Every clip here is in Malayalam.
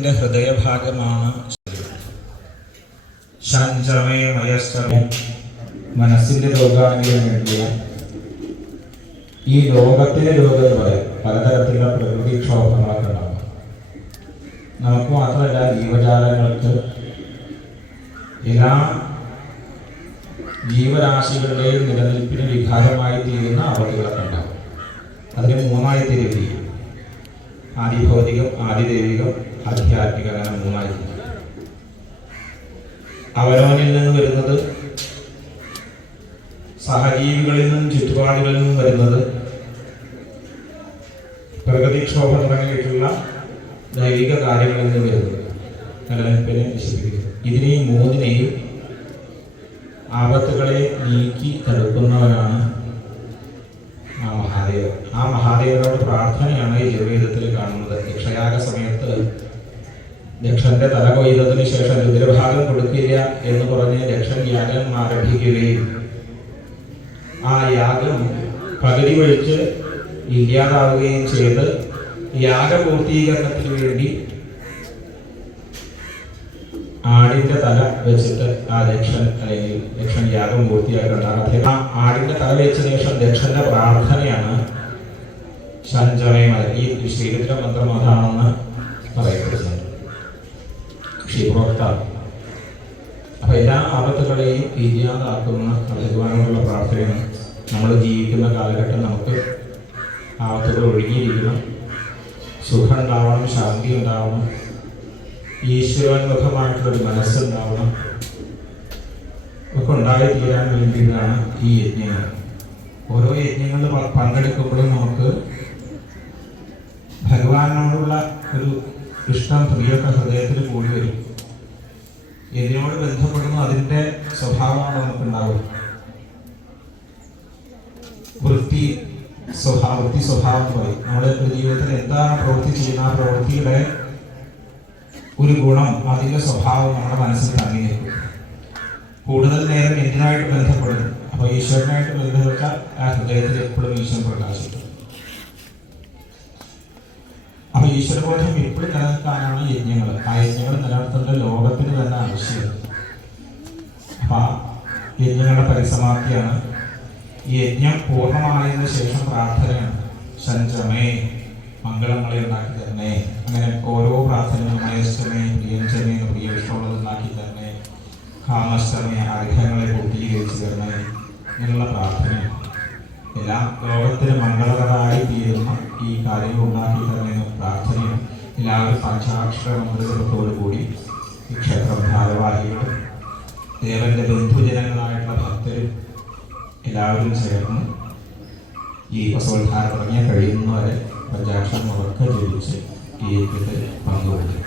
യജുർവേദത്തിന്റെ ഹൃദയഭാഗമാണ് മനസ്സിന്റെ വേണ്ടിയ ഈ ലോകത്തിലെ രോഗം എന്ന് പറയും പലതരത്തിലുള്ള പ്രകൃതിക്ഷോഭങ്ങളൊക്കെ ഉണ്ടാവും നമുക്ക് മാത്രമല്ല ജീവജാലങ്ങൾക്ക് എല്ലാ ജീവരാശികളുടെയും നിലനിൽപ്പിന് വികാരമായി തീരുന്ന അവധികളൊക്കെ ഉണ്ടാവും അതിന് മൂന്നായി തിരികെ ആദിഭൗതികം ആദിദൈവികം ആധ്യാത്മികം അങ്ങനെ മൂന്നായി അവനവനിൽ നിന്ന് വരുന്നത് സഹജീവികളിൽ നിന്നും ചുറ്റുപാടുകളിൽ നിന്നും വരുന്നത് പ്രകൃതിക്ഷോഭം തുടങ്ങിയിട്ടുള്ള ദൈവിക കാര്യങ്ങളിൽ നിന്ന് വരുന്നത്. നിലനിൽപ്പിനെ വിശദീകരിക്കുന്നു ഇതിനെ മൂന്നിനെയും ആപത്തുകളെ നീക്കി തടുക്കുന്നവനാണ് ആ മഹാദേവൻ. ആ മഹാദേവനോട് പ്രാർത്ഥനയാണ് ഈ യജുർവേദത്തിൽ കാണുന്നത്. യക്ഷയാഗ സമയത്ത് ദക്ഷന്റെ തല കൊയ്തതിനു ശേഷം രുദ്രഭാഗം കൊടുക്കില്ല എന്ന് പറഞ്ഞ് ദക്ഷൻ യാഗം ആരംഭിക്കുകയും ആ യാഗം പകുതി വഴിച്ച് ഇല്ലാതാവുകയും ചെയ്ത് യാഗപൂർത്തീകരണത്തിന് വേണ്ടി ആടിന്റെ തല വെച്ചിട്ട് ആ ദക്ഷൻ അല്ലെങ്കിൽ ദക്ഷൻ യാഗം പൂർത്തിയാക്കേണ്ട ആ ആടിന്റെ തല വെച്ച ശേഷം ദക്ഷന്റെ പ്രാർത്ഥനയാണ് ശഞ്ചമയമല ഈ ശ്രീരുദ്ര മന്ത്രം അതാണെന്ന് പറയപ്പെടുന്നത് ക്ഷിപ്രോക്ത അപ്പൊ എല്ലാ ആപത്തുകളെയും ഇരിയാതാക്കുന്ന ഭഗവാനോടുള്ള പ്രാർത്ഥനയാണ് നമ്മൾ ജീവിക്കുന്ന കാലഘട്ടം നമുക്ക് ആപത്തുകൾ ഒഴുകിയിരിക്കണം സുഖം ഉണ്ടാവണം ശാന്തി ഉണ്ടാവണം ഈശ്വരോന്മുഖമായിട്ടുള്ളൊരു മനസ്സുണ്ടാവണം. ഒക്കെ ഉണ്ടായി തീരാൻ വേണ്ടിയിട്ടാണ് ഈ യജ്ഞങ്ങൾ. ഓരോ യജ്ഞങ്ങളിൽ പങ്കെടുക്കുമ്പോഴും നമുക്ക് ഭഗവാനോടുള്ള ഒരു ഇഷ്ടം പ്രിയൊക്കെ ഹൃദയത്തിൽ കൂടി വരും. ഇതിനോട് ബന്ധപ്പെടുന്നു അതിന്റെ സ്വഭാവമാണ് നമുക്കുണ്ടാവുക. വൃത്തി സ്വഭാവ വൃത്തി സ്വഭാവം പറയും. നമ്മുടെ ജീവിതത്തിൽ എന്താണ് പ്രവൃത്തി ചെയ്യുന്ന ആ പ്രവൃത്തിയുടെ ഒരു ഗുണം അതിന്റെ സ്വഭാവം നമ്മുടെ മനസ്സിൽ തങ്ങിയേക്കും കൂടുതൽ നേരം എന്തിനായിട്ട് ബന്ധപ്പെടുന്നു? അപ്പൊ ഈശ്വരനായിട്ട് ബന്ധപ്പെട്ട ആ ഹൃദയത്തിൽ എപ്പോഴും ഈശ്വരൻ പ്രകാശിക്കും. അപ്പൊ ഈശ്വരബോധം എപ്പോഴും നിലനിൽക്കാനാണ് യജ്ഞങ്ങൾ ആ യജ്ഞങ്ങൾ നിലനിർത്തേണ്ട ലോകത്തിന് തന്നെ ആവശ്യം. അപ്പൊ ആ യജ്ഞങ്ങളുടെ പരിസമാപ്തിയാണ്. ഈ യജ്ഞം പൂർണമായതിനു ശേഷം പ്രാർത്ഥനയാണ്. സഞ്ചമേ മംഗളങ്ങളെ ഉണ്ടാക്കി തന്നെ അങ്ങനെ ഓരോ പ്രിയഞ്ചമേ പ്രിയ വിഷമുള്ളത് ഉണ്ടാക്കി തന്നെ കാമശ്രമേ ആഗ്രഹങ്ങളെ പൂർത്തീകരിച്ചു തന്നെ എന്നുള്ള പ്രാർത്ഥനയാണ്. എല്ലാം ലോകത്തിന് മംഗളകരമായി തീരുന്ന ഈ കാര്യങ്ങൾ ഉണ്ടാക്കി തരണേ എന്ന പ്രാർത്ഥനയും എല്ലാവരും പഞ്ചാക്ഷര കൂടി ഈ ക്ഷേത്രം ഭാരവാഹികളും ദേവന്റെ ബന്ധുജനങ്ങളായിട്ടുള്ള ഭക്തരും എല്ലാവരും ചേർന്ന് ഈ വസോദ്ധാര തുടങ്ങിയ കഴിയുന്നവരെ പഞ്ചാക്ഷരം ഉറക്കെ ജപിച്ച് ഈ യജ്ഞത്തിൽ പങ്കുകൊള്ളും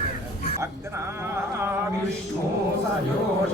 വിഷ്ണു സജോഷ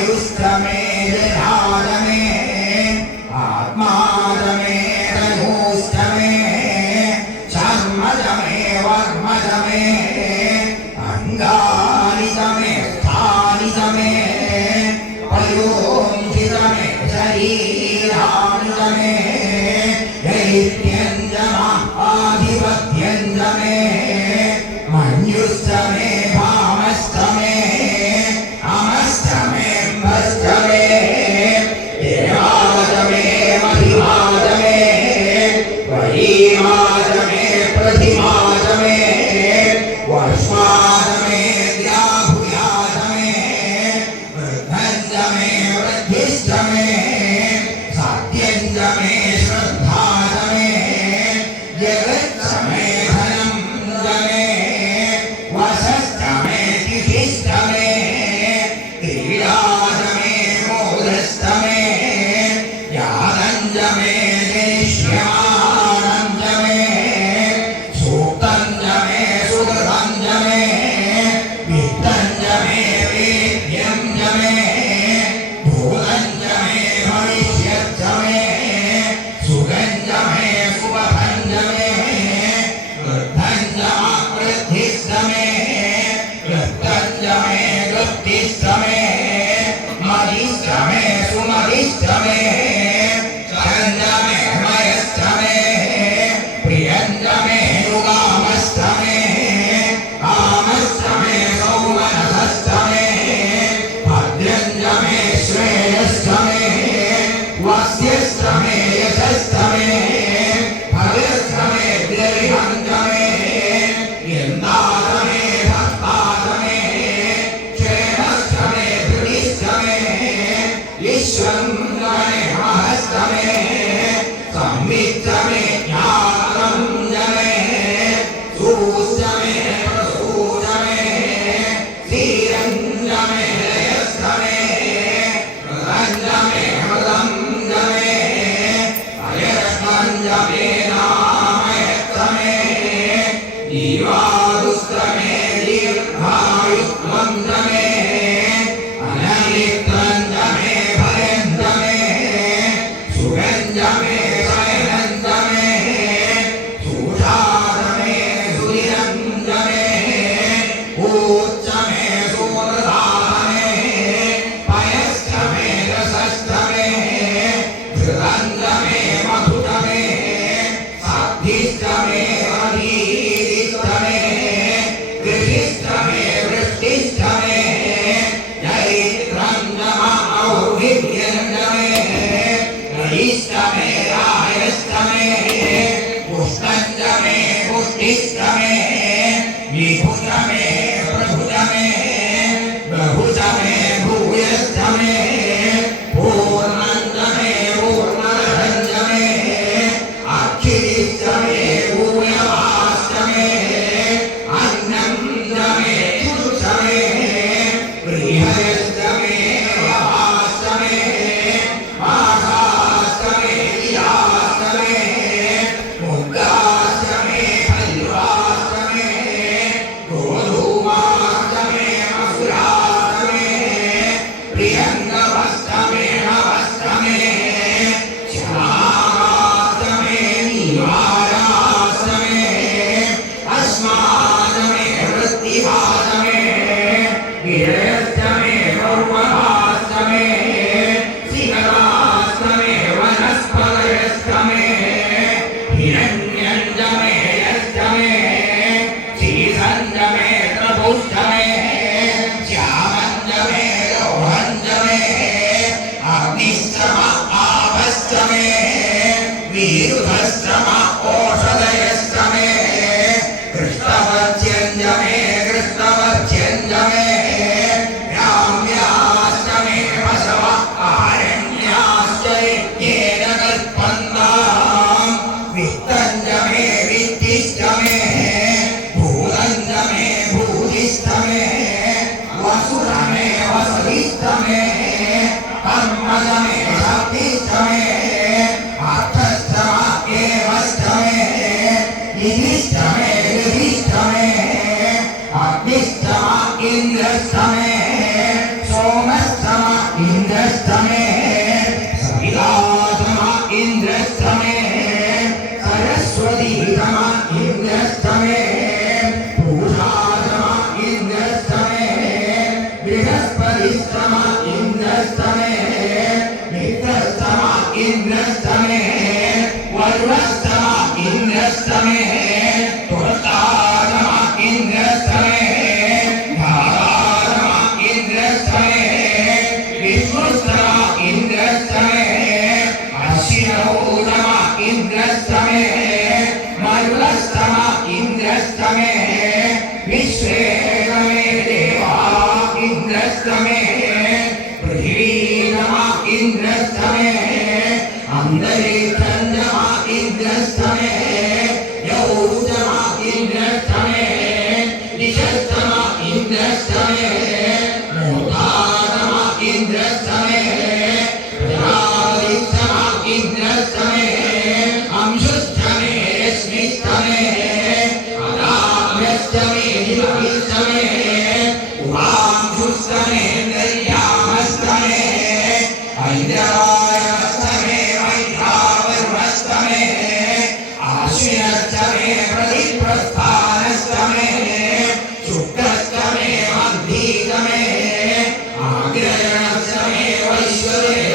आयुस्तमे निधिष्टमे निधिष्टमे स्तमे पृथ्वी नमः इन्द्रस्तमे अन्तरे Israel.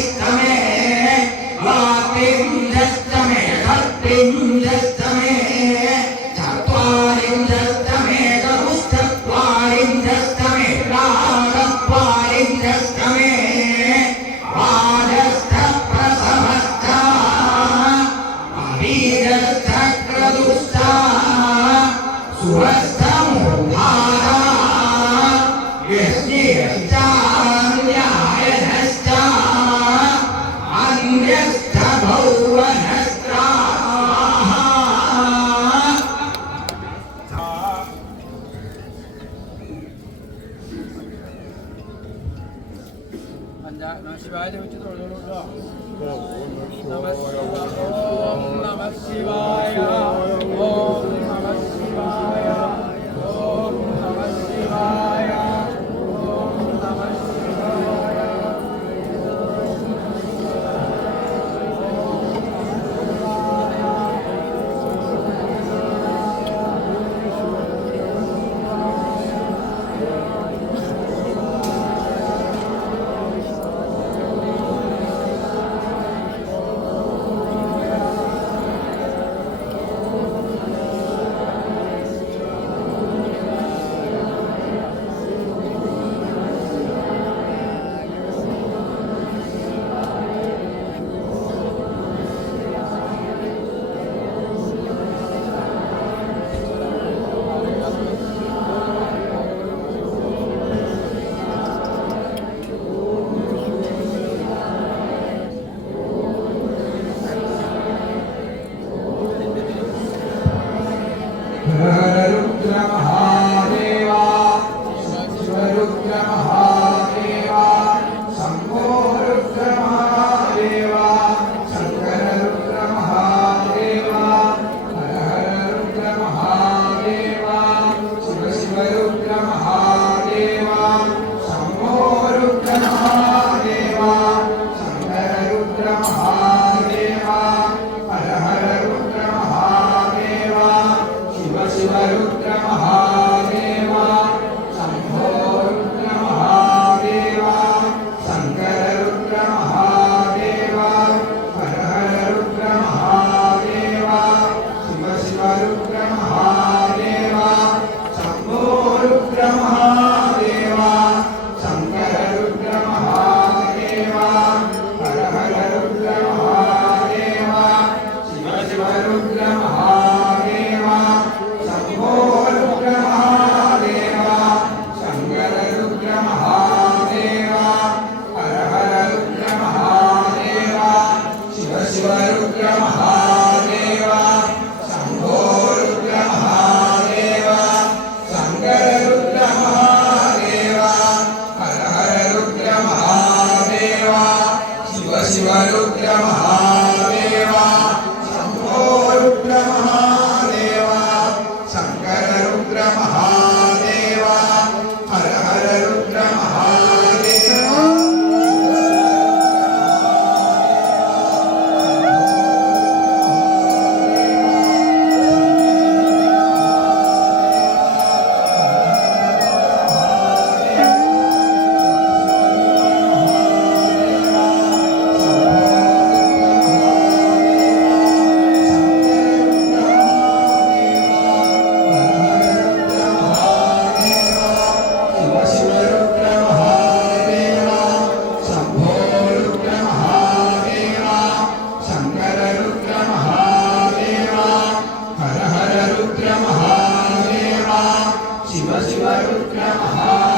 Amén. しは रुद्रमहादेवा शम्भो महादेवा शिव शिव रुद्र महा